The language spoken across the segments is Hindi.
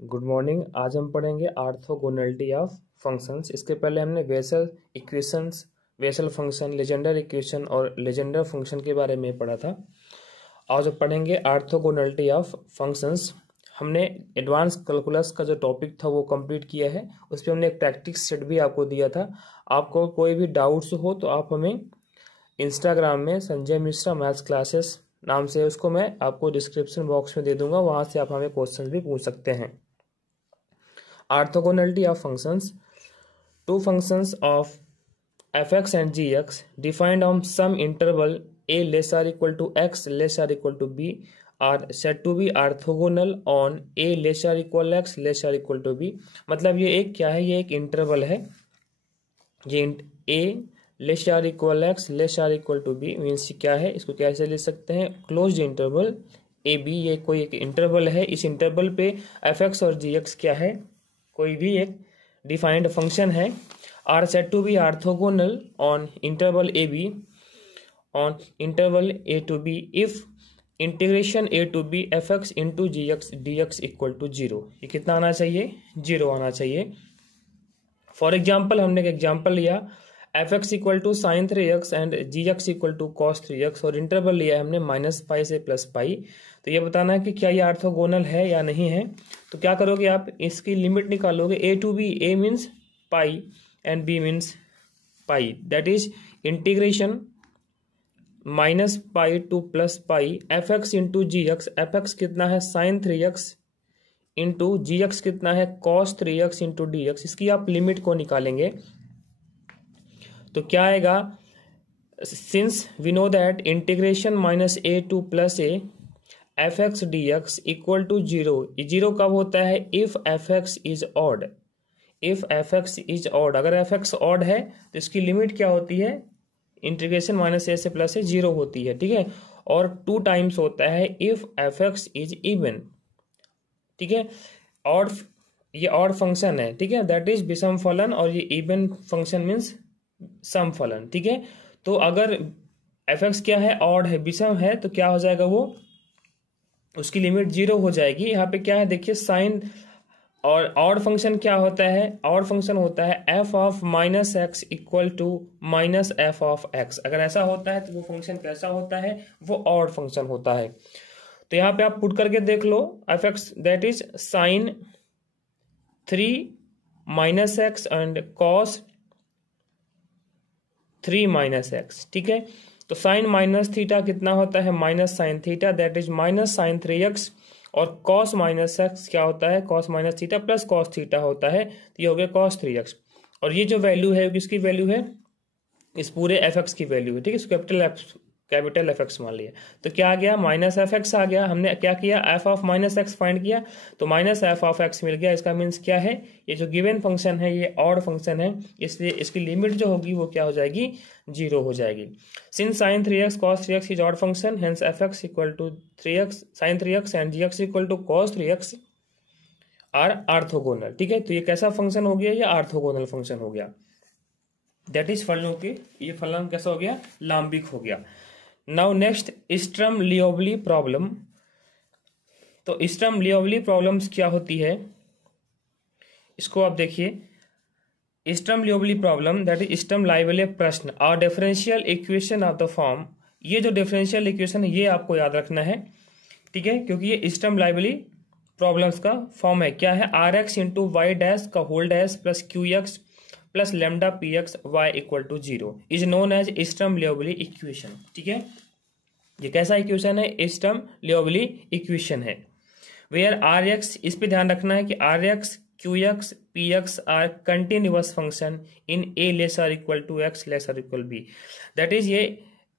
Good morning. आज हम पढ़ेंगे ऑर्थोगोनैलिटी ऑफ फंक्शंस। इसके पहले हमने Bessel equations, Bessel function, Legendre equation और लेजेंडर फंक्शन के बारे में पढ़ा था। आज पढ़ेंगे ऑर्थोगोनैलिटी ऑफ फंक्शंस। हमने एडवांस कैलकुलस का जो टॉपिक था वो कंप्लीट किया है। उस पर हमने एक प्रैक्टिस सेट भी आपको दिया था। आपको कोई भी डाउट्स हो तो आप हमें इंस्टाग्राम में संजय मिश्रा मैथ्स क्लासेस नाम से, उसको मैं आपको डिस्क्रिप्शन बॉक्स में दे दूंगा, वहां से आप हमें क्वेश्चन भी पूछ सकते हैं। Orthogonality of functions. Two functions of fx and gx defined on some interval a less or equal to x less or equal to b are said to be orthogonal on a less or equal x less or equal to b। मतलब ये एक क्या है, ये एक इंटरवल है। ये a लेस और इक्वल x लेस और इक्वल टू b मीन्स क्या है, इसको कैसे लिख सकते हैं, क्लोज्ड इंटरवल ए बी। ये कोई एक इंटरवल है। इस इंटरवल पे एफ एक्स और जी एक्स क्या है, कोई भी एक डिफाइंड फंक्शन है। Are set to be orthogonal on interval A B, on interval A to B if integration A to B F X into G X D X equal to zero. ये कितना आना चाहिए, जीरो आना चाहिए। फॉर एग्जाम्पल हमने एक एग्जाम्पल लिया, F X equal to sine 3x and G X equal to cos 3x, और इंटरवल लिया है हमने -पाई से +पाई। तो ये बताना है कि क्या ये ऑर्थोगोनल है या नहीं है। तो क्या करोगे आप, इसकी लिमिट निकालोगे। A to B, A means pi and B means pi, that is integration -pi to +pi F X into G X. F X कितना है, sign 3x into G x कितना है, cos 3x into D x. इसकी आप लिमिट को निकालेंगे तो क्या आएगा, since we know that integration -a to +a F X D X equal to zero. Zero कब होता है, if F X is odd. If F X is odd, अगर एफ एक्स ऑड है तो इसकी लिमिट क्या होती है, इंटीग्रेशन -a से +a जीरो होती है, ठीक है। और 2 टाइम्स होता है if F X is even, ठीक है। ऑड, ये ऑड फंक्शन है, ठीक है, दैट इज विषम फलन, और ये इवन फंक्शन मीन्स सम फलन, ठीक है। तो अगर एफ एक्स क्या है, ऑड है, विषम है, तो क्या हो जाएगा, वो उसकी लिमिट जीरो हो जाएगी। यहाँ पे क्या है देखिए, साइन, और ऑड फंक्शन क्या होता है, ऑड फंक्शन होता है F of -x equal to -f of x। अगर ऐसा होता है तो वो फंक्शन कैसा होता है, वो ऑड फंक्शन होता है। तो यहाँ पे आप पुट करके देख लो, F X that is sine 3 -x and cos 3 -x, ठीक है। तो साइन माइनस थीटा कितना होता है, minus sine theta, that is -sin 3x, और कॉस -x क्या होता है, cos -theta plus cos theta होता है, तो ये हो गया cos 3x। और ये जो वैल्यू है किसकी वैल्यू है, इस पूरे एफ एक्स की वैल्यू है, ठीक है। इसको कैपिटल एफ एक्स मान लिया, तो क्या आ गया, -f(x) आ गया। हमने क्या किया, f ऑफ -x फाइंड किया, तो -f ऑफ x मिल गया। इसका मीन्स क्या है, ये जो गिवन फंक्शन है ये ऑड फंक्शन है, इसलिए इसकी लिमिट जो होगी वो क्या हो जाएगी, जीरो हो जाएगी। Since sin 3x cos 3x is odd function, hence F X equal to 3x sin 3x and G X equal to cos 3x are orthogonal, ठीक है। तो ये कैसा फंक्शन हो गया, ये ऑर्थोगोनल फंक्शन हो गया, दैट इज फलनों के, ये फलन कैसा हो गया, लाम्बिक हो गया। Now next, Sturm Liouville problem. तो स्टर्म लिओवली प्रॉब्लम्स क्या होती है, इसको आप देखिए। Sturm Liouville problem that is Sturm Liouville प्रश्न और differential equation of the form. ये जो डिफरेंशियल इक्वेशन है ये आपको याद रखना है, ठीक है, क्योंकि ये स्टर्म लिओवली प्रॉब्लम्स का फॉर्म है। क्या है, R X into Y dash का whole dash plus Q X plus lambda P X Y equal to zero is known as Sturm Liouville equation, ठीक है। ये कैसा इक्वेशन है, स्टर्म लिओवली इक्वेशन है। वेयर आर एक्स, इस पे ध्यान रखना है कि R X, Q X, P X are continuous function in a less और इक्वल टू एक्स लेस और इक्वल बी। दैट इज ये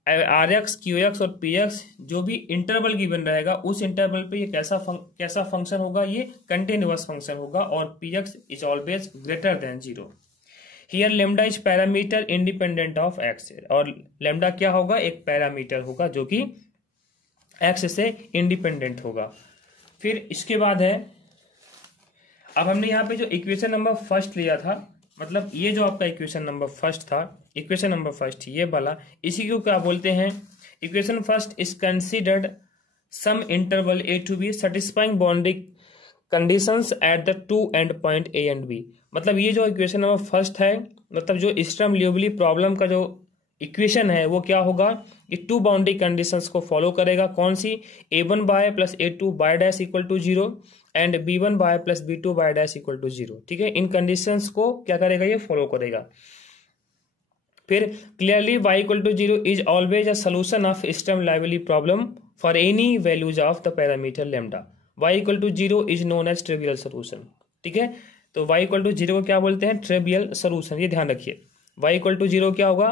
आर एक्स, क्यू एक्स और पी एक्स जो भी इंटरवल गिवन रहेगा, उस इंटरवल पे ये कैसा फंक्शन होगा, ये कंटिन्यूअस फंक्शन होगा, और P x is always greater than zero. Here lambda is parameter independent of x, और लेमडा क्या होगा, एक पैरामीटर होगा जो कि एक्स से इंडिपेंडेंट होगा। फिर इसके बाद है, अब हमने यहाँ पे जो इक्वेशन नंबर फर्स्ट लिया था, मतलब ये जो आपका इक्वेशन नंबर फर्स्ट था, इक्वेशन नंबर फर्स्ट ये वाला, इसी को क्या बोलते हैं, equation first is considered some interval A to B satisfying boundary conditions at the two end point A and B. मतलब ये जो इक्वेशन नंबर फर्स्ट है, मतलब जो स्टर्म लिउविल प्रॉब्लम का जो इक्वेशन है वो क्या होगा, ये टू बाउंड्री कंडीशंस को फॉलो करेगा। कौन सी, a1 by plus a2 by dash equal to 0 and b1 by plus b2 by dash equal to 0। ठीक है, इन कंडीशंस को क्या करेगा, ये फॉलो करेगा। फिर clearly y equal to 0 is always a solution of Sturm Liouville problem for any values of the parameter lambda. y equal to 0 is known as trivial solution. ठीक है, तो y इक्वल टू 0 को क्या बोलते हैं, ट्रिवियल सोल्यूशन। ये ध्यान रखिए, y इक्वल टू 0 क्या होगा,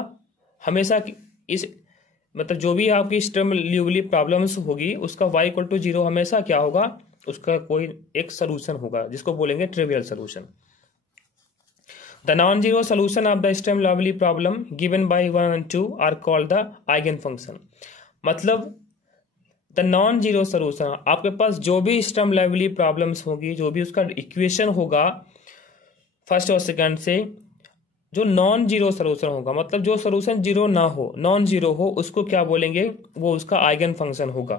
हमेशा इस मतलब जो भी आपकी स्टर्म लिउविल प्रॉब्लम्स होगी उसका y इक्वल टू 0 हमेशा क्या होगा, उसका कोई एक सोल्यूशन होगा जिसको बोलेंगे trivial solution. The non zero solution of the Sturm Liouville problem given by 1 and 2 are called the eigen function. मतलब द नॉन जीरो सोल्यूशन, आपके पास जो भी स्टर्म लिउविल प्रॉब्लम्स होगी, जो भी उसका इक्वेशन होगा फर्स्ट और सेकंड से, जो नॉन जीरो सोल्यूशन होगा, मतलब जो सोल्यूशन जीरो ना हो, नॉन जीरो हो, उसको क्या बोलेंगे, वो उसका आइगन फंक्शन होगा।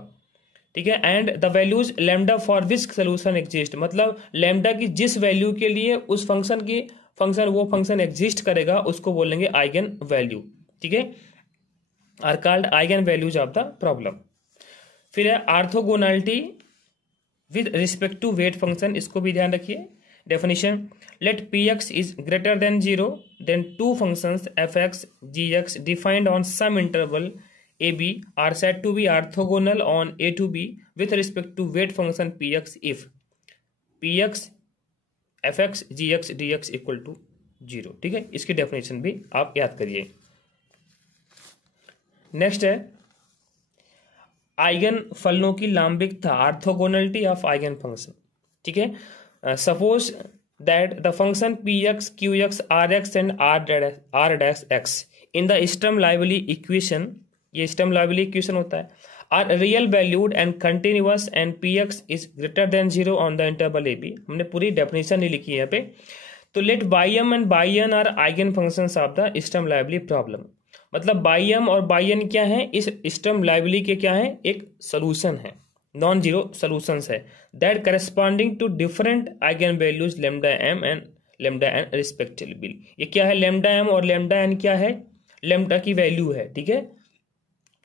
ठीक है, and the values lambda for which solution exist, मतलब लैम्डा की जिस वैल्यू के लिए उस वो फंक्शन एग्जिस्ट करेगा उसको बोलेंगे आइगन वैल्यू। ठीक है, are called eigen values of the problem. फिर है orthogonality with respect to weight function, इसको भी ध्यान रखिए। Definition, let px is greater than 0 then two functions fx gx defined on some interval ab are said to be orthogonal on a to b with respect to weight function px if px fx gx dx equal to 0। ठीक है, इसकी डेफिनेशन भी आप याद करिए। नेक्स्ट है आइगन फलनों की लांबिकता, ऑर्थोगोनलिटी ऑफ आइगन फंक्शन। ठीक है, suppose that the function px, qx, rx and r dash x in the sturm Liouville equation, ये स्टर्म लिउविल इक्वेशन होता है, are real valued and continuous and px is greater than 0 on the interval ab। हमने पूरी डेफिनेशन नहीं लिखी है यहाँ पे। तो let m and n are eigen functions of the sturm Liouville problem. मतलब m और n क्या है, इस स्टर्म लिउविल के क्या है, एक सोल्यूशन है, नॉन जीरो सोल्यूशंस है, that corresponding to different eigen values lambda m and lambda n respectively. ये क्या है, लैम्डा m और लैम्डा n क्या है, लैम्डा की वैल्यू है। ठीक है,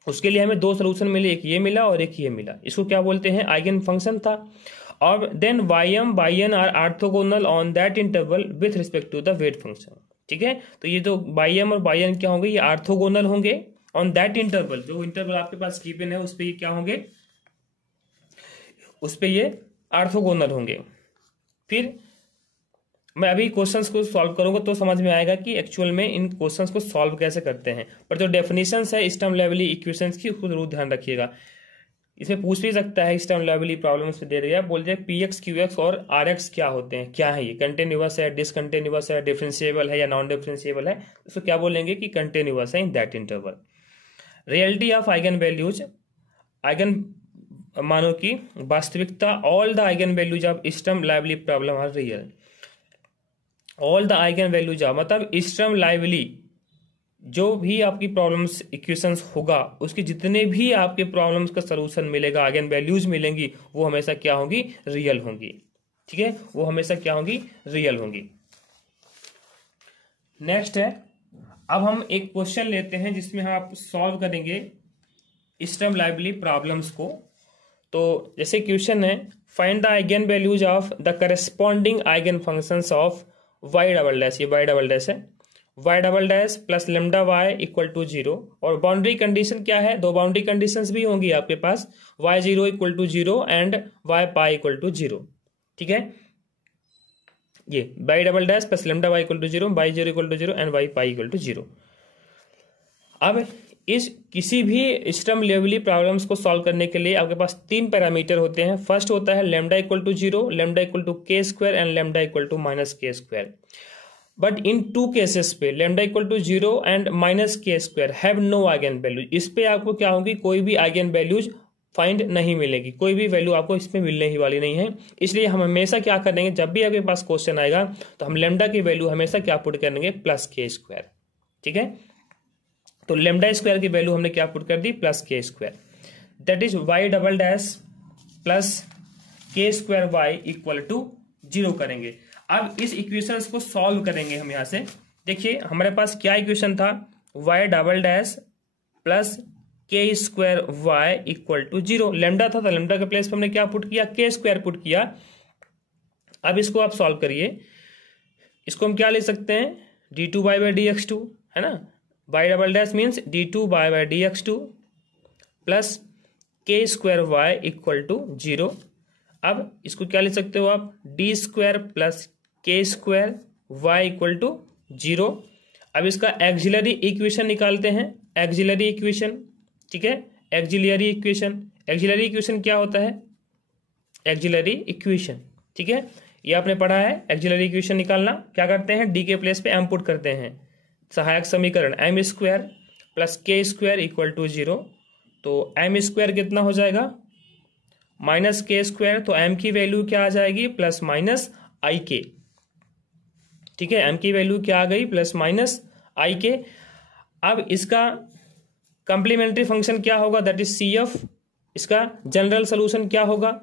उसके लिए हमें दो सोल्यूशन मिले, एक ये मिला और एक ये मिला, इसको क्या बोलते हैं, आइगन फंक्शन था। और then ym n are orthogonal on that interval with respect to the weight function. ठीक है, तो ये जो ym और n क्या होंगे, ये ऑर्थोगोनल होंगे ऑन दैट इंटरवल, जो इंटरवल आपके पास गिवन है उस पर ये क्या होंगे, उस पे ये ऑर्थोगोनल होंगे। फिर मैं अभी क्वेश्चंस को सॉल्व करूंगा तो समझ में आएगा कि एक्चुअल में इन क्वेश्चंस को सॉल्व कैसे करते हैं। पर जो डेफिनेशंस है स्टर्म लिउविल इक्वेशंस की, उसको जरूर ध्यान रखिएगा। इसमें पूछ भी सकता है, स्टर्म लिउविल प्रॉब्लम से दे दिया, बोल जाए px qx और rx क्या होते हैं, क्या है ये, कंटिन्यूअस है, डिसकंटिन्यूअस है, डिफरेंशिएबल है या नॉन डिफरेंशिएबल है, उसको क्या बोलेंगे कि कंटिन्यूअस है in that interval. Reality of eigen values, eigen मानो की वास्तविकता, all the eigen values of Sturm Liouville problem are real. All the eigen values of मतलब स्टर्म लिउविल जो भी आपकी प्रॉब्लम्स इक्वेशंस होगा, उसकी जितने भी आपके प्रॉब्लम्स का सलूशन मिलेगा, आइगन वैल्यूज मिलेंगी, वो हमेशा क्या होंगी, रियल होंगी। ठीक है, वो हमेशा क्या होंगी, रियल होंगी। नेक्स्ट है, अब हम एक क्वेश्चन लेते हैं जिसमें हम आप सॉल्व करेंगे स्टर्म लिउविल प्रॉब्लम्स को। तो जैसे क्वेश्चन है, find the eigen values of the corresponding eigen functions of Y double dash, ये वाई डबल डैश है, Y double dash plus lambda Y equal to 0। और बाउंड्री कंडीशन क्या है, दो बाउंड्री कंडीशंस भी होंगी आपके पास, Y 0 equal to 0 and Y pi equal to 0। ठीक है, ये Y double dash plus lambda Y equal to 0, Y 0 equal to 0 and Y pi equal to 0। अब इस किसी भी स्टर्म लिउविल प्रॉब्लम्स को सॉल्व करने के लिए आपके पास तीन पैरामीटर होते हैं। फर्स्ट होता है lambda equal to 0, lambda equal to k square and lambda equal to minus k square. But in two cases पे lambda equal to 0 and minus k square have no eigen values. इस पे आपको क्या होगी, कोई भी आइगन वैल्यूज फाइंड नहीं मिलेगी, कोई भी वैल्यू आपको इसमें मिलने ही वाली नहीं है। इसलिए हम हमेशा क्या करेंगे, जब भी आपके पास क्वेश्चन आएगा तो हम लैम्डा की वैल्यू हमेशा क्या पुट करेंगे, प्लस k स्क्वायर। ठीक है, तो लेमडा स्क्वायर की वैल्यू हमने क्या पुट कर दी, plus k square. That is Y double dash plus K square Y equal to 0 करेंगे। अब इस इक्वेशंस को सॉल्व करेंगे हम यहाँ से। देखिए हमारे पास क्या इक्वेशन था, Y double dash plus K square Y equal to 0। Lambda था तो लेमडा के प्लेस पर हमने क्या पुट किया, के स्क्वायर पुट किया। अब इसको आप सॉल्व करिए, इसको हम क्या ले सकते हैं, d2 बाई dx2 है ना, Y double dash means d2 by dx2 plus K square Y equal to 0। अब इसको क्या ले सकते हो आप, D square plus K square Y equal to 0। अब इसका एक्सिलरी इक्वेशन निकालते हैं, एक्सिलरी इक्वेशन, ठीक है, एक्सिलरी इक्वेशन। एक्सिलरी इक्वेशन क्या होता है, एक्सिलरी इक्वेशन, ठीक है, ये आपने पढ़ा है। एक्सिलरी इक्वेशन निकालना क्या करते हैं, डी के प्लेस पे एम पुट करते हैं, सहायक समीकरण M square plus K square equal to 0। तो एम स्क्वायर कितना हो जाएगा, माइनस के स्क्वायर, तो एम की वैल्यू क्या आ जाएगी, प्लस माइनस आई के, ठीक है, एम की वैल्यू क्या आ गई, प्लस माइनस आई के। अब इसका कंप्लीमेंट्री फंक्शन क्या होगा, दैट इज सी एफ। इसका जनरल सोल्यूशन क्या होगा,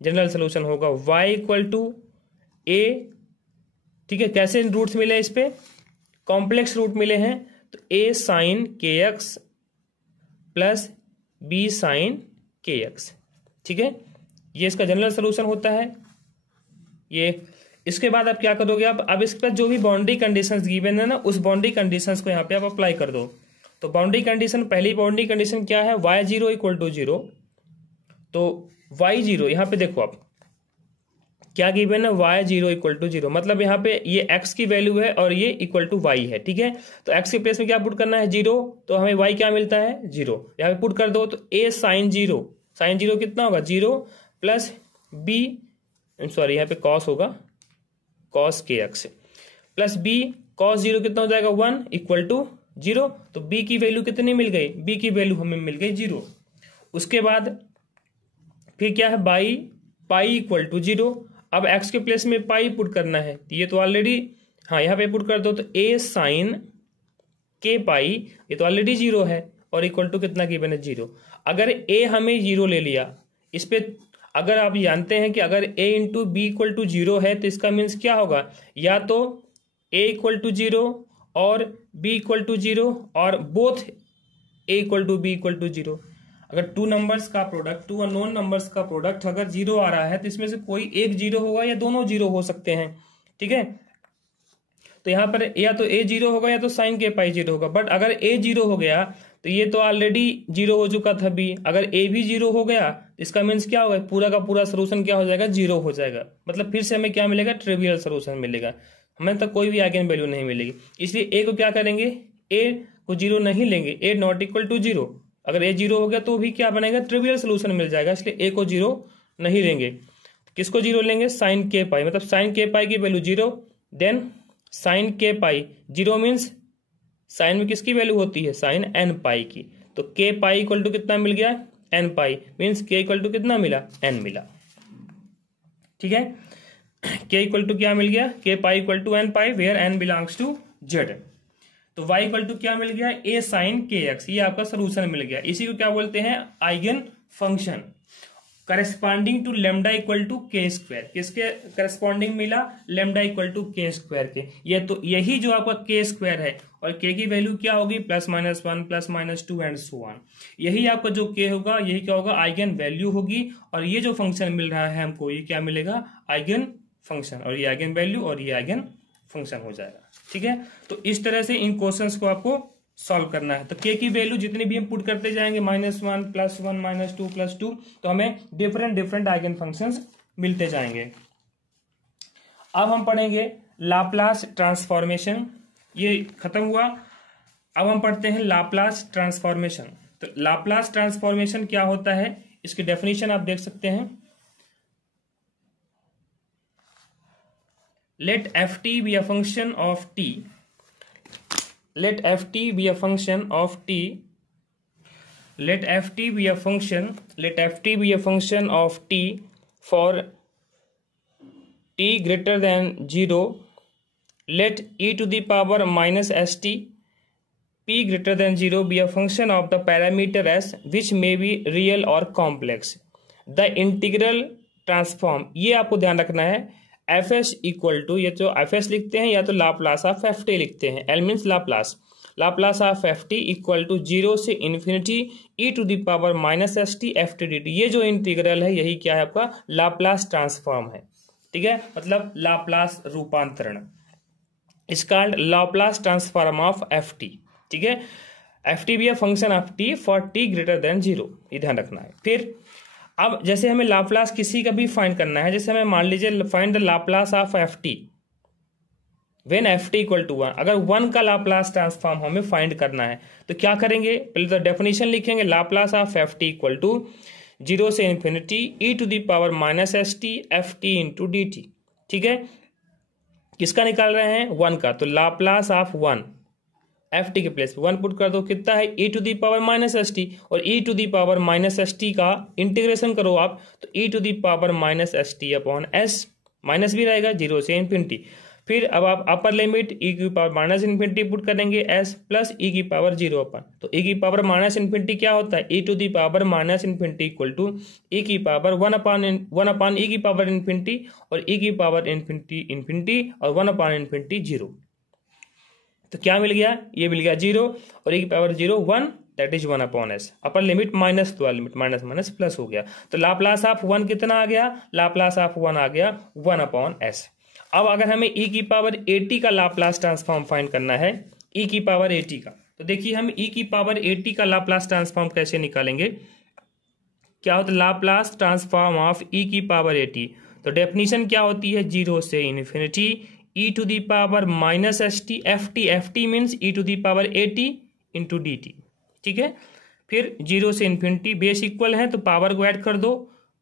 जनरल सोल्यूशन होगा y इक्वल टू ए, ठीक है। कैसे रूट्स मिले, इस पे कॉम्प्लेक्स रूट मिले हैं, तो a साइन के एक्स प्लस बी साइन के एक्स, ठीक है, ये इसका जनरल सोल्यूशन होता है ये। इसके बाद आप क्या करोगे, आप अब इस पर जो भी बाउंड्री कंडीशंस गिवन है ना, उस बाउंड्री कंडीशंस को यहाँ पे आप अप्लाई कर दो। तो बाउंड्री कंडीशन, पहली बाउंड्री कंडीशन क्या है, y0 इक्वल टू 0। तो y0 यहाँ पे देखो आप क्या गिवन है, y0 इक्वल टू 0, मतलब यहाँ पे ये x की वैल्यू है और ये इक्वल टू y है, ठीक है। तो x के प्लेस में क्या पुट करना है, 0, तो हमें y क्या मिलता है, 0, यहाँ पे पुट कर दो। तो a साइन 0, साइन 0 कितना होगा, 0 प्लस b, सॉरी यहाँ पे cos होगा, cos के एक्स प्लस b cos 0 कितना हो जाएगा, 1 इक्वल टू 0। तो b की वैल्यू कितनी मिल गई, b की वैल्यू हमें मिल गई 0। उसके बाद फिर क्या है, बाई पाई इक्वल टू 0। अब x के प्लेस में पाई पुट करना है, ये तो ऑलरेडी, हाँ यहाँ पे पुट कर दो। तो a साइन के पाई, ये तो ऑलरेडी 0 है और इक्वल टू कितना गिवन है, 0। अगर a हमें 0 ले लिया, इस पे अगर आप जानते हैं कि अगर a into B equal to 0 है, तो इसका मीन्स क्या होगा, या तो a इक्वल टू 0 और b इक्वल टू 0 और both a equal to B equal to 0। अगर टू नंबर्स का प्रोडक्ट, टू अननोन नंबर्स का प्रोडक्ट अगर 0 आ रहा है, तो इसमें से कोई एक 0 होगा या दोनों 0 हो सकते हैं, ठीक है। तो यहाँ पर या तो a 0 होगा या तो साइन के पाई 0 होगा। बट अगर a 0 हो गया तो ये तो ऑलरेडी 0 हो चुका था b। अगर a भी 0 हो गया, इसका मीन्स क्या होगा, पूरा का पूरा सोल्यूशन क्या हो जाएगा, 0 हो जाएगा। मतलब फिर से हमें क्या मिलेगा, ट्रिवियल सोल्यूशन मिलेगा, हमें तक कोई भी आइगन वैल्यू नहीं मिलेगी। इसलिए a को क्या करेंगे, a को 0 नहीं लेंगे, a नॉट इक्वल टू 0। अगर a 0 हो गया तो भी क्या बनेगा, ट्रिवियल सोल्यूशन मिल जाएगा, इसलिए a को 0 नहीं लेंगे। किसको 0 लेंगे, साइन के पाई, मतलब साइन के पाई की वैल्यू 0। देन साइन के पाई 0 मीन्स साइन में किसकी वैल्यू होती है, साइन एन पाई की। तो के पाई इक्वल टू कितना मिल गया, एन पाई, मीन्स के इक्वल टू कितना मिला, एन मिला, ठीक है। के इक्वल टू क्या मिल गया, K pi equal to N pi, where N belongs to Z. तो y इक्वल टू क्या मिल गया, a साइन के एक्स, ये आपका सोल्यूशन मिल गया। इसी को क्या बोलते हैं, eigen function corresponding to lambda equal to K square. किसके करस्पॉन्डिंग मिला, lambda equal to K square के। ये तो यही जो आपका के स्क्वायर है, और के की वैल्यू क्या होगी, +-1 +-2 एंड सो ऑन। यही आपका जो के होगा, यही क्या होगा, आइगन वैल्यू होगी। और ये जो फंक्शन मिल रहा है हमको, ये क्या मिलेगा, आइगन फंक्शन, और ये आइगन वैल्यू और ये आइगन फंक्शन हो जाएगा, ठीक है। तो इस तरह से इन क्वेश्चंस को आपको सॉल्व करना है। तो के की वैल्यू जितनी भी हम पुट करते जाएंगे, -1 +1 -2 +2, तो हमें डिफरेंट आइगन फंक्शंस मिलते जाएंगे। अब हम पढ़ेंगे लाप्लास ट्रांसफॉर्मेशन, ये खत्म हुआ। अब हम पढ़ते हैं लाप्लास ट्रांसफॉर्मेशन। तो लाप्लास ट्रांसफॉर्मेशन क्या होता है, इसकी डेफिनेशन आप देख सकते हैं। Let ft be a function of t. Let ft be a function of t. Let ft be a function. Let ft be a function of t for t greater than 0. Let e to the power minus st p greater than 0 be a function of the parameter s, which may be real or complex. The integral transform, ये आपको ध्यान रखना है। एफ एस इक्वल टू, ये तो एफ एस लिखते हैं या तो लाप्लास ऑफ एफ टी लिखते हैं, L means Laplace, Laplace of F T equal to 0 से infinity E to the power minus S T F T D T. ये जो इंटीग्रल है यही क्या है आपका लाप्लास ट्रांसफॉर्म है, ठीक है, मतलब लाप्लास रूपांतरण, is called Laplace transform of F T, ठीक है। एफ टी भी है function of T for T greater than 0, ये ध्यान रखना है। फिर अब जैसे हमें लाप्लास किसी का भी फाइंड करना है, जैसे हमें मान लीजिए find the Laplace of F T when F T equal to 1, अगर 1 का लाप्लास ट्रांसफॉर्म हमें फाइंड करना है तो क्या करेंगे, पहले तो डेफिनेशन लिखेंगे, Laplace of F T equal to 0 से infinity E to the power minus S T F T into D T, ठीक है। किसका निकाल रहे हैं, 1 का, तो लाप्लास ऑफ 1 एफ टी के प्लेस पे 1 पुट कर दो, कितना है E to the power minus S T, और E to the power minus S T का इंटीग्रेशन करो आप तो E to the power minus S T upon S, minus भी रहेगा 0 से इन्फिनिटी। फिर अब आप अपर लिमिट ई की पावर माइनस इन्फिनिटी पुट करेंगे एस प्लस ई की पावर 0 अपन, तो ई की पावर माइनस इन्फिनिटी क्या होता है, E to the power minus infinity equal to E की पावर 1 अपान ई की पावर इन्फिनिटी, और ई की पावर इन्फिनिटी और 1 अपान इन्फिनिटी 0, तो क्या मिल गया, ये मिल गया 0 और ई की power 0 1, that is 1 upon S, upper limit minus lower limit minus minus plus हो गया, तो लाप्लास ऑफ 1 कितना आ गया, लाप्लास ऑफ 1 आ गया 1 अपॉन एस। अब अगर हमें ई की पावर 80 का लाप्लास ट्रांसफॉर्म फाइंड करना है, ई की पावर 80 का, तो देखिए हम ई की पावर 80 का लाप्लास ट्रांसफॉर्म कैसे निकालेंगे, क्या होता है लाप्लास ट्रांसफॉर्म ऑफ ई की पावर 80, तो डेफिनेशन क्या होती है, 0 से infinity E to the power minus S T F T means E to the power 80 into D T, ठीक है। फिर 0 से इन्फिनिटी, बेस इक्वल है तो पावर को ऐड कर दो,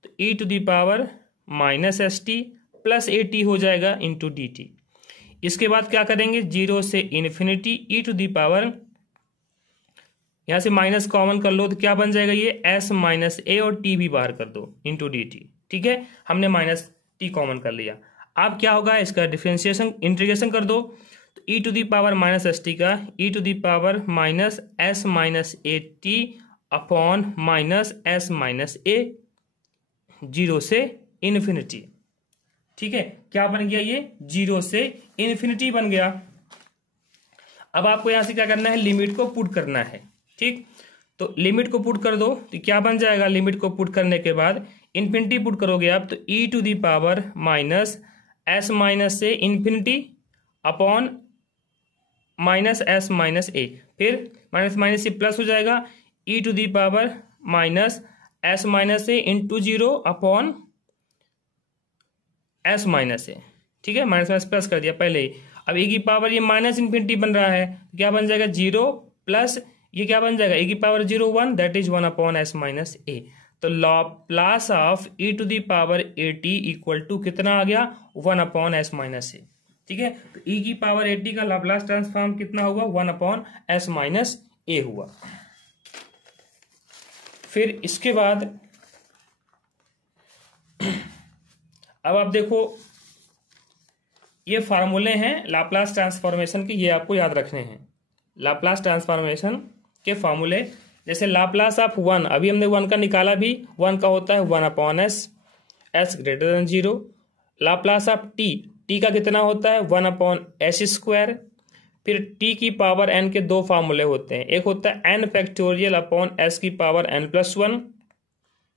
तो E to the power minus S T plus 80 हो जाएगा इंटू डी टी। इसके बाद क्या करेंगे, 0 से infinity E to the power, यहां से माइनस कॉमन कर लो तो क्या बन जाएगा, ये एस माइनस ए और टी भी बाहर कर दो इंटू डी टी, ठीक है, हमने माइनस टी कॉमन कर लिया। अब क्या होगा, इसका डिफरेंशिएशन इंटीग्रेशन कर दो, तो E to the power minus S T का E to the power minus S minus A T upon minus S minus A 0 से इन्फिनिटी, ठीक है, क्या बन गया, ये 0 से इन्फिनिटी बन गया। अब आपको यहां से क्या करना है, लिमिट को पुट करना है, ठीक, तो लिमिट को पुट कर दो तो क्या बन जाएगा, लिमिट को पुट करने के बाद इन्फिनिटी पुट करोगे आप तो E to the power minus S minus से infinity upon minus S minus A, फिर माइनस माइनस से प्लस हो जाएगा E to the power minus S minus A into 0 upon S minus A, ठीक है, माइनस माइनस प्लस कर दिया पहले ही। अब ए की पावर ये माइनस इन्फिनिटी बन रहा है, क्या बन जाएगा 0 प्लस ये क्या बन जाएगा, ए की power 0 1, that is 1 upon S minus a, तो Laplace of E to the power 80 equal to कितना आ गया, 1 अपॉन एस माइनस ए, ठीक है, तो ई की पावर 80 का लाप्लास ट्रांसफॉर्म कितना होगा, 1 अपॉन एस माइनस ए हुआ। फिर इसके बाद अब आप देखो ये फार्मूले हैं लाप्लास ट्रांसफॉर्मेशन के, ये आपको याद रखने हैं। लाप्लास ट्रांसफॉर्मेशन के फार्मूले, जैसे लाप्लास ऑफ 1, अभी हमने 1 का निकाला भी, 1 का होता है 1 upon s, s greater than 0। Laplace of t का कितना होता है 1 अपॉन एस स्क्वायर। फिर टी की पावर एन के 2 फार्मूले होते हैं, एक होता है एन फैक्टोरियल अपॉन एस की पावर एन प्लस 1,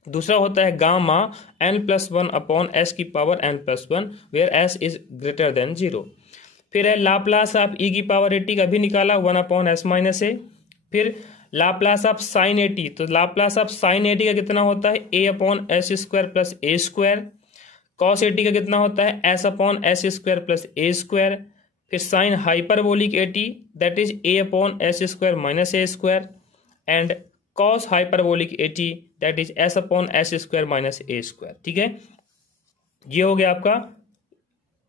दूसरा होता है gamma n plus 1 upon s की power n plus 1 where s is greater than 0। फिर है लाप्लास ऑफ ई की पावर 80 का भी निकाला 1 अपॉन एस माइनस ए। फिर लाप्लास ऑफ साइन 80, तो लाप्लास ऑफ साइन 80 का कितना होता है a upon S square plus A square. Cos 80 का कितना होता है s upon S square plus ए स्क्वायर। फिर sine hyperbolic 80 that is a upon S square minus a square, and cos hyperbolic 80 that is s upon S square minus a square, ठीक है। ये हो गया आपका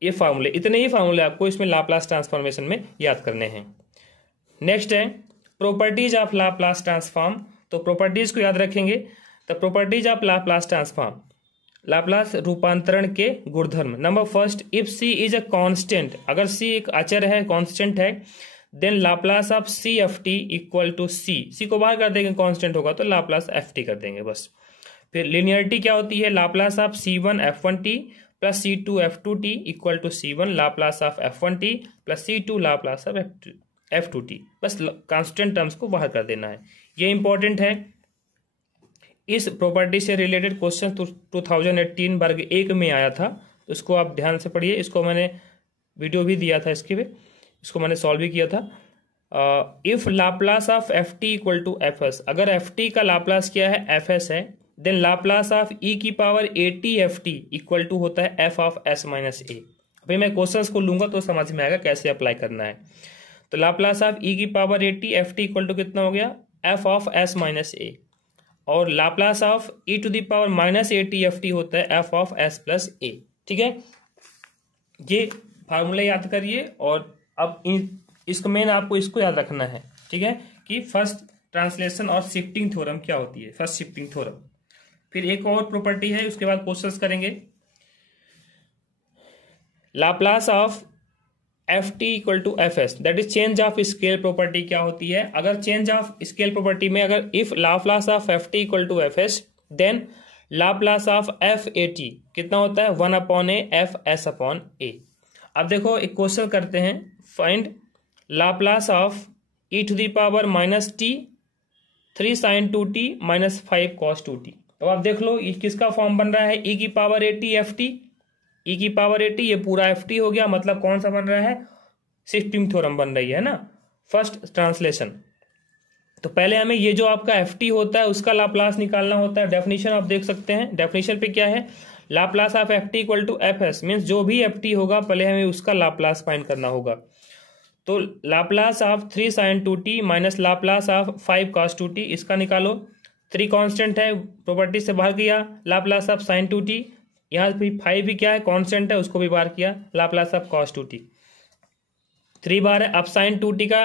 ये फार्मूले, इतने ही फार्मूले आपको इसमें लाप्लास ट्रांसफॉर्मेशन में याद करने हैं। नेक्स्ट है प्रॉपर्टीज ऑफ लाप्लास ट्रांसफॉर्म, तो प्रॉपर्टीज को याद रखेंगे। The properties of Laplace transform, Laplace रूपांतरण के गुणधर्म। Number first, if C is a constant, अगर सी एक अचर है कांस्टेंट है, then Laplace of C F T equal to C को बाहर कर देंगे, कांस्टेंट होगा तो लाप्लास एफ टी कर देंगे बस। फिर लिनियरिटी क्या होती है, Laplace of C1 F1t plus C2 F2t equal to C1 Laplace of F1t plus C2 Laplace of F2t। बस कांस्टेंट टर्म्स को बाहर कर देना है, ये इंपॉर्टेंट है। इस प्रॉपर्टी से रिलेटेड क्वेश्चन 2018 वर्ग 1 में आया था, तो इसको आप ध्यान से पढ़िए। इसको मैंने वीडियो भी दिया था इसके पे, इसको मैंने सॉल्व भी किया था। If Laplace of F T equal to F S, अगर एफ टी का लाप्लास क्या है, एफ एस है, देन लाप्लास ऑफ ई की power A T F T equal to होता है F of S minus A. अभी मैं क्वेश्चंस को लूंगा तो समझ में आएगा कैसे अप्लाई करना है। तो लाप्लास ऑफ ई की power A T F T equal to कितना हो गया, F of S minus A, और Laplace of E to the power minus A T F T होता है F of S plus A. ठीक है, ये फार्मूला याद करिए। और अब इसको मेन आपको इसको याद रखना है, ठीक है, कि फर्स्ट ट्रांसलेशन और शिफ्टिंग थ्योरम क्या होती है, फर्स्ट शिफ्टिंग थ्योरम। फिर एक और प्रॉपर्टी है, उसके बाद क्वेश्चंस करेंगे। Laplace of F T equal to F S, that is change of scale property क्या होती है। अगर चेंज ऑफ स्केल प्रॉपर्टी में अगर if Laplace of F T equal to F S, then Laplace of f a t कितना होता है, 1 upon a f s upon a. अब देखो एक क्वेश्चन करते हैं, find Laplace of E to the power minus t 3 sine 2t minus 5 cos 2t। तो आप देख लो ये किसका फॉर्म बन रहा है, ई की power A T F t, e की पावर ए टी, ये पूरा एफ टी हो गया, मतलब कौन सा बन रहा है, शिफ्टिंग थ्योरम बन रही है ना, फर्स्ट ट्रांसलेशन। तो पहले हमें ये जो आपका एफ टी होता है उसका लाप्लास निकालना होता है। डेफिनेशन आप देख सकते हैं, डेफिनेशन पे क्या है, Laplace of F T equal to F S, means जो भी एफ टी होगा पहले हमें उसका लाप्लास फाइंड करना होगा। तो Laplace of 3 sine 2t minus Laplace of 5 cos 2t, इसका निकालो। 3 कांस्टेंट है, प्रॉपर्टी से बाहर किया, लाप्लास ऑफ साइन 2t, यहाँ भी 5 भी क्या है, कांस्टेंट है, उसको भी बाहर किया, लाप्लास ऑफ कॉस 2t। 3 बार है, अब साइन 2t का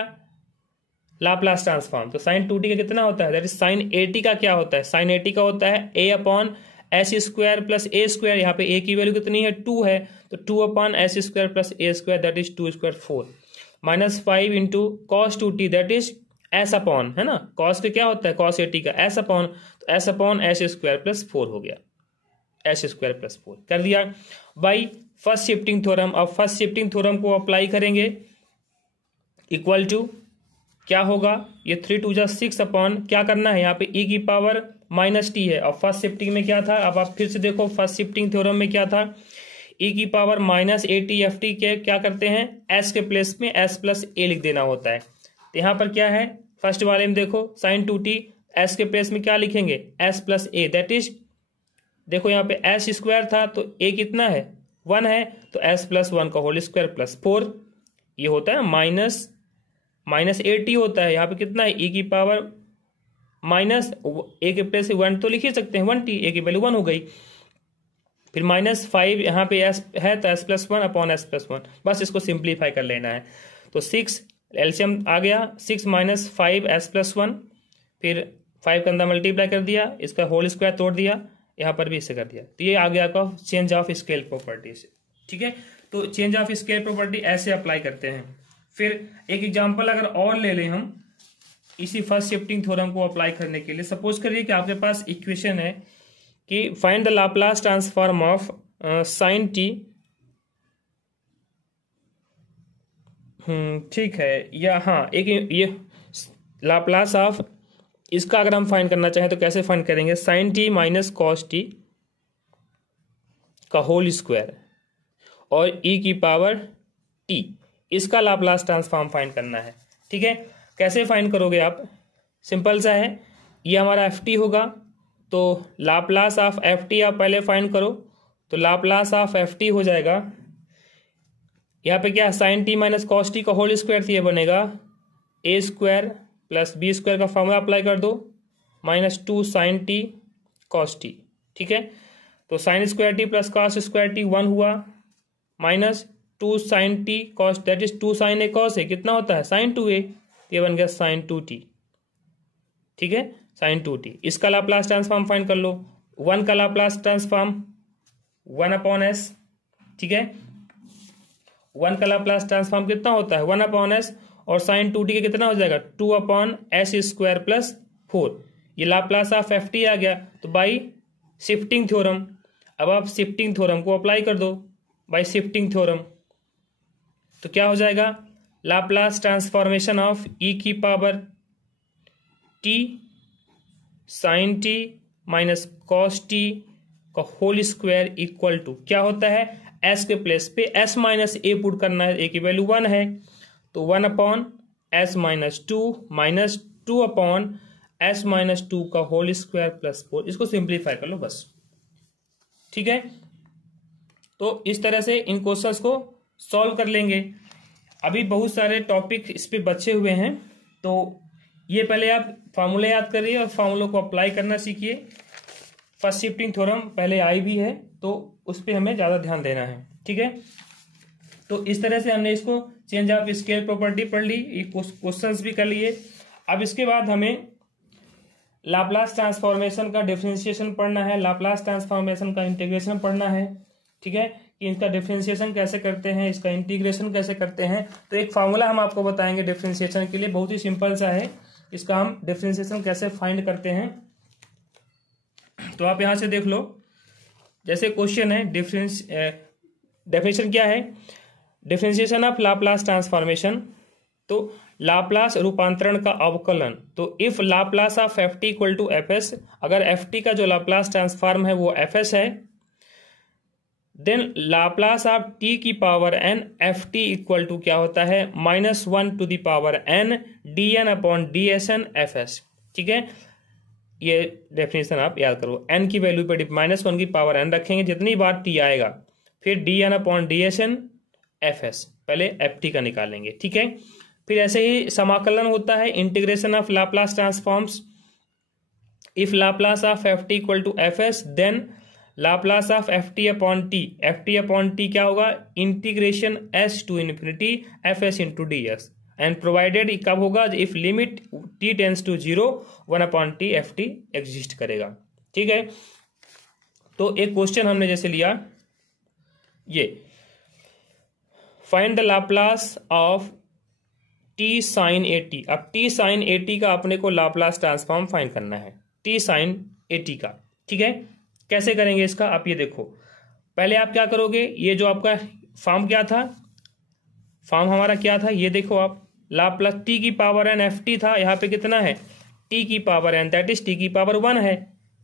लाप्लास ट्रांसफॉर्म, तो साइन 2t का कितना होता है, दैट इज साइन 80 का क्या होता है, साइन 80 का होता है a upon S square plus A square. यहाँ पे a की वैल्यू कितनी है, 2 है, तो 2 upon S square plus A square, that is 2 square 4, minus 5 into cos 2t, that is s upon, है ना, कॉस का क्या होता है, कॉस 80 का एस अपॉन, तो S upon S square plus 4 हो गया, एस स्क्वायर प्लस 4 कर दिया बाई फर्स्ट शिफ्टिंग थ्योरम। अब फर्स्ट शिफ्टिंग थ्योरम को अप्लाई करेंगे, इक्वल टू क्या होगा, ये 3 2 जा 6 अपॉन, क्या करना है यहाँ पे ई की पावर माइनस टी है, और फर्स्ट शिफ्टिंग में क्या था, अब आप फिर से देखो फर्स्ट शिफ्टिंग थ्योरम में क्या था, ई की power minus A T F T के क्या करते हैं, एस के प्लेस में एस प्लस ए लिख देना होता है। तो यहाँ पर क्या है, फर्स्ट वाले में देखो साइन 2t, एस के प्लेस में क्या लिखेंगे, S plus A, that is देखो यहाँ पे एस स्क्वायर था तो ए कितना है, 1 है, तो एस प्लस 1 का होल स्क्वायर प्लस 4, ये होता है माइनस ए टी होता है, यहाँ पे कितना है, ई की पावर माइनस ए के प्लेस 1 तो लिख ही सकते हैं, 1t, ए की वैल्यू 1 हो गई, फिर माइनस 5 यहाँ पे एस है तो S plus 1 upon S plus 1, बस इसको सिंप्लीफाई कर लेना है। तो 6 एलसीएम आ गया, 6 माइनस 5 एस प्लस 1, फिर 5 का अंदर मल्टीप्लाई कर दिया, इसका होल स्क्वायर तोड़ दिया, यहाँ पर भी इसे कर दिया। तो ये आ गया आपका चेंज ऑफ स्केल प्रॉपर्टी से, ठीक है। तो चेंज ऑफ स्केल प्रॉपर्टी ऐसे अप्लाई करते हैं। फिर एक एग्जांपल अगर और ले लें हम इसी फर्स्ट शिफ्टिंग थ्योरम को अप्लाई करने के लिए, सपोज करिए कि आपके पास इक्वेशन है कि find the Laplace transform of sine T, ठीक है, या हाँ एक ये लाप्लास ऑफ इसका अगर हम फाइंड करना चाहें तो कैसे फाइंड करेंगे, sine T minus cos T का होल स्क्वायर और ई की पावर टी, इसका लाप्लास ट्रांसफॉर्म फाइंड करना है, ठीक है। कैसे फाइंड करोगे आप, सिंपल सा है, ये हमारा एफ टी होगा, तो लाप्लास ऑफ एफ टी आप पहले फाइंड करो, तो लाप्लास ऑफ एफ टी हो जाएगा, यहाँ पे क्या sine T minus cos T का होल स्क्वायर, तो ये बनेगा a square plus b square का फॉर्मूला अप्लाई कर दो, minus 2 sine t cos t, ठीक है। तो sine square t plus cos square t 1 हुआ, minus 2 sine t cos, that is 2 sine a cos a, कितना होता है साइन 2a, ये बन गया साइन 2t, ठीक है, साइन 2t। इसका लाप्लास ट्रांसफॉर्म फाइंड कर लो, 1 का लाप्लास ट्रांसफॉर्म 1 अपॉन एस, ठीक है, 1 का लाप्लास ट्रांसफॉर्म कितना होता है 1 अपॉन एस, और साइन 2t का कितना हो जाएगा 2 अपॉन एस स्क्वायर प्लस 4, ये लाप्लास ऑफ एफ टी आ गया। तो बाई शिफ्टिंग थ्योरम। अब आप शिफ्टिंग थ्योरम को अप्लाई कर दो बाय शिफ्टिंग थ्योरम, तो क्या हो जाएगा, लाप्लास ट्रांसफॉर्मेशन ऑफ ई की power T sine T minus cos T का होल स्क्वायर इक्वल टू क्या होता है, एस के प्लेस पे एस माइनस ए पुट करना है, ए की वैल्यू 1 है तो 1 upon S minus two upon S minus 2 का होल स्क्वायर प्लस 4। इसको सिंप्लीफाई कर लो बस, ठीक है। तो इस तरह से इन क्वेश्चंस को सॉल्व कर लेंगे। अभी बहुत सारे टॉपिक इस पे बचे हुए हैं, तो ये पहले आप फार्मूले याद करिए और फार्मूलों को अप्लाई करना सीखिए। फर्स्ट शिफ्टिंग थ्योरम पहले आई भी है तो उस पर हमें ज़्यादा ध्यान देना है, ठीक है। तो इस तरह से हमने इसको चेंज ऑफ स्केल प्रॉपर्टी पढ़ ली, ये क्वेश्चंस भी कर लिए। अब इसके बाद हमें लाप्लास ट्रांसफॉर्मेशन का डिफरेंशिएशन पढ़ना है, लाप्लास ट्रांसफॉर्मेशन का इंटीग्रेशन पढ़ना है, ठीक है, कि इसका डिफरेंशिएशन कैसे करते हैं, इसका इंटीग्रेशन कैसे करते हैं। तो एक फार्मूला हम आपको बताएंगे डिफरेंशिएशन के लिए, बहुत ही सिंपल सा है, इसका हम डिफरेंशिएशन कैसे फाइंड करते हैं। तो आप यहां से देख लो, जैसे क्वेश्चन है डेफिनेशन क्या है, डिफरेंशिएशन ऑफ लाप्लास ट्रांसफॉर्मेशन, तो लाप्लास रूपांतरण का अवकलन। तो if Laplace of F T equal to F S, अगर एफ टी का जो लाप्लास ट्रांसफॉर्म है वो एफ एस है, देन लाप्लास ऑफ टी की power N F T equal to क्या होता है, -1 to the power N D N upon D S N F S, ठीक है। ये डेफिनेशन आप याद करो, एन की वैल्यू पे -1 की पावर एन रखेंगे जितनी बार टी आएगा, फिर D N upon D S N F S, पहले एफ टी का निकालेंगे, ठीक है। फिर ऐसे ही समाकलन होता है, integration of Laplace transforms. If Laplace of F T equal to F S, then Laplace of F T upon T क्या होगा, integration S to infinity F S into D S, and provided कब होगा, if limit T tends to 0 1 upon T F T exist करेगा, ठीक है। तो एक क्वेश्चन हमने जैसे लिया ये, find the Laplace of T sine A T. अब टी साइन ए टी का अपने को लाप्लास ट्रांसफॉर्म फाइंड करना है, टी साइन ए टी का, ठीक है। कैसे करेंगे इसका, आप ये देखो, पहले आप क्या करोगे, ये जो आपका फॉर्म क्या था, फॉर्म हमारा क्या था, ये देखो आप, लाप्लास टी की पावर एन एफ टी था, यहाँ पे कितना है, टी की power N, that is T की पावर 1 है,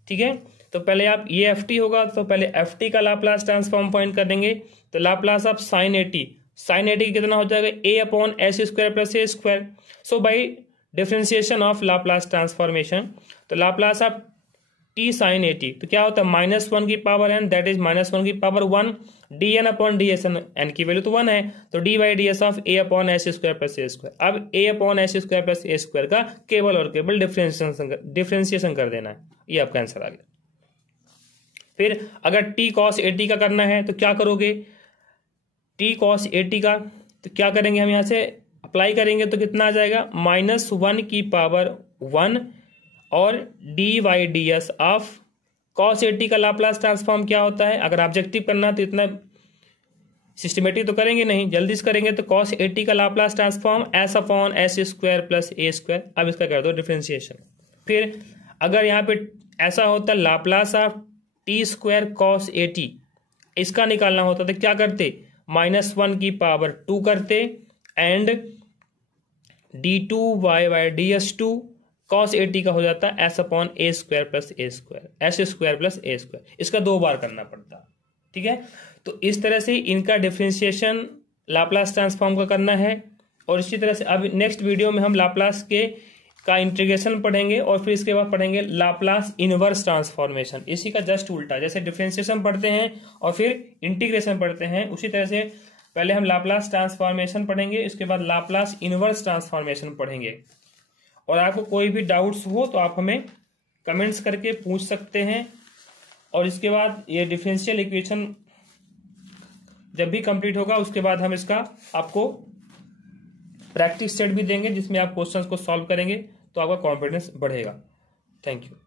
ठीक है। तो पहले आप ये एफ टी होगा तो पहले एफ टी का लाप्लास ट्रांसफॉर्म फाइंड कर देंगे। तो Laplace of sine A t कितना हो जाएगा, a upon S square plus A square. So by differentiation of Laplace transformation, तो Laplace of T sine A t तो क्या होता है, -1 की पावर एन, दैट इज -1 की power 1 D N upon D S N, N की वैल्यू तो 1 है, तो D by D S of A upon S square plus A square. अब A upon S square plus A square का केवल और केवल डिफरेंशिएशन कर देना है, ये आपका आंसर आ गया। फिर अगर टी कॉस ए टी का करना है तो क्या करोगे, टी कॉस ए टी का तो क्या करेंगे, हम यहाँ से अप्लाई करेंगे तो कितना आ जाएगा, -1 की पावर 1 और D by D S of cos a T का लाप्लास ट्रांसफॉर्म क्या होता है। अगर ऑब्जेक्टिव करना तो इतना सिस्टमेटिक तो करेंगे नहीं, जल्दी से करेंगे, तो कॉस ए टी का Laplace transform s upon S square plus ए स्क्वायर। अब इसका कर दो डिफरेंशिएशन। फिर अगर यहाँ पे ऐसा होता Laplace of T square cos a T, इसका निकालना होता तो क्या करते, -1 की पावर 2 करते and d2 y by D S 2 cos a T का हो जाता है एस अपॉन ए स्क्वायर प्लस ए स्क्वायर, एस स्क्वायर प्लस ए स्क्वायर। इसका 2 बार करना पड़ता, ठीक है। तो इस तरह से इनका डिफरेंशिएशन लाप्लास ट्रांसफॉर्म का करना है। और इसी तरह से अब नेक्स्ट वीडियो में हम लाप्लास का इंटीग्रेशन पढ़ेंगे और फिर इसके बाद पढ़ेंगे लाप्लास इनवर्स ट्रांसफॉर्मेशन। इसी का जस्ट उल्टा, जैसे डिफरेंशिएशन पढ़ते हैं और फिर इंटीग्रेशन पढ़ते हैं, उसी तरह से पहले हम लाप्लास ट्रांसफॉर्मेशन पढ़ेंगे, इसके बाद लाप्लास इनवर्स ट्रांसफॉर्मेशन पढ़ेंगे। और आपको कोई भी डाउट्स हो तो आप हमें कमेंट्स करके पूछ सकते हैं। और इसके बाद ये डिफरेंशियल इक्वेशन जब भी कंप्लीट होगा उसके बाद हम इसका आपको प्रैक्टिस सेट भी देंगे जिसमें आप क्वेश्चंस को सॉल्व करेंगे, तो आपका कॉन्फिडेंस बढ़ेगा। Thank you.